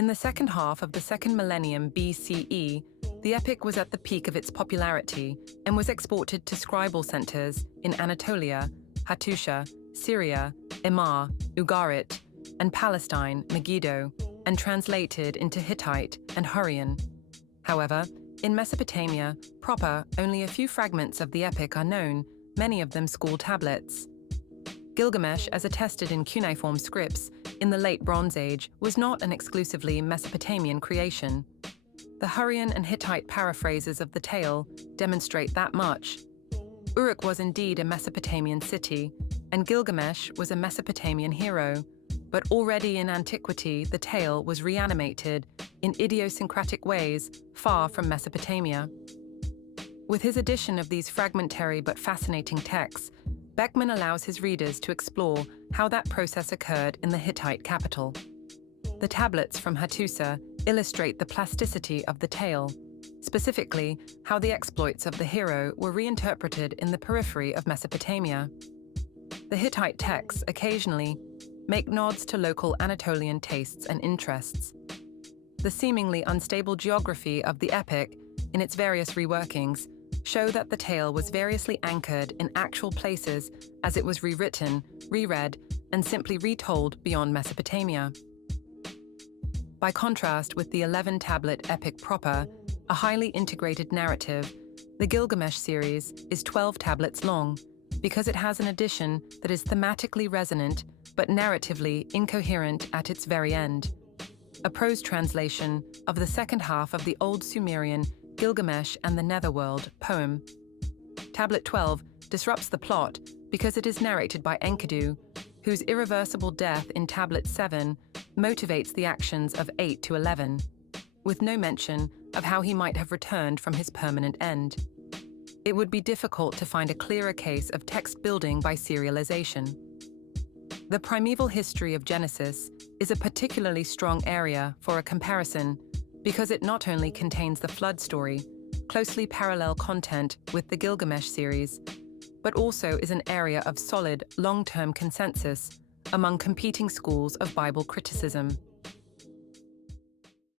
In the second half of the second millennium BCE, the epic was at the peak of its popularity and was exported to scribal centers in Anatolia, Hattusha, Syria, Emar, Ugarit, and Palestine, Megiddo, and translated into Hittite and Hurrian. However, in Mesopotamia proper, only a few fragments of the epic are known, many of them school tablets. Gilgamesh, as attested in cuneiform scripts in the Late Bronze Age, was not an exclusively Mesopotamian creation. The Hurrian and Hittite paraphrases of the tale demonstrate that much. Uruk was indeed a Mesopotamian city, and Gilgamesh was a Mesopotamian hero, but already in antiquity the tale was reanimated in idiosyncratic ways far from Mesopotamia. With his addition of these fragmentary but fascinating texts, Beckmann allows his readers to explore how that process occurred in the Hittite capital. The tablets from Hattusa illustrate the plasticity of the tale, specifically how the exploits of the hero were reinterpreted in the periphery of Mesopotamia. The Hittite texts occasionally make nods to local Anatolian tastes and interests. The seemingly unstable geography of the epic, in its various reworkings, show that the tale was variously anchored in actual places as it was rewritten, reread, and simply retold beyond Mesopotamia. By contrast with the 11-tablet epic proper, a highly integrated narrative, the Gilgamesh series is 12 tablets long, because it has an addition that is thematically resonant but narratively incoherent at its very end. A prose translation of the second half of the Old Sumerian Gilgamesh and the Netherworld poem. Tablet 12 disrupts the plot because it is narrated by Enkidu, whose irreversible death in Tablet 7 motivates the actions of 8 to 11, with no mention of how he might have returned from his permanent end. It would be difficult to find a clearer case of text building by serialization. The primeval history of Genesis is a particularly strong area for a comparison because it not only contains the flood story, closely parallel content with the Gilgamesh series, but also is an area of solid, long-term consensus among competing schools of Bible criticism.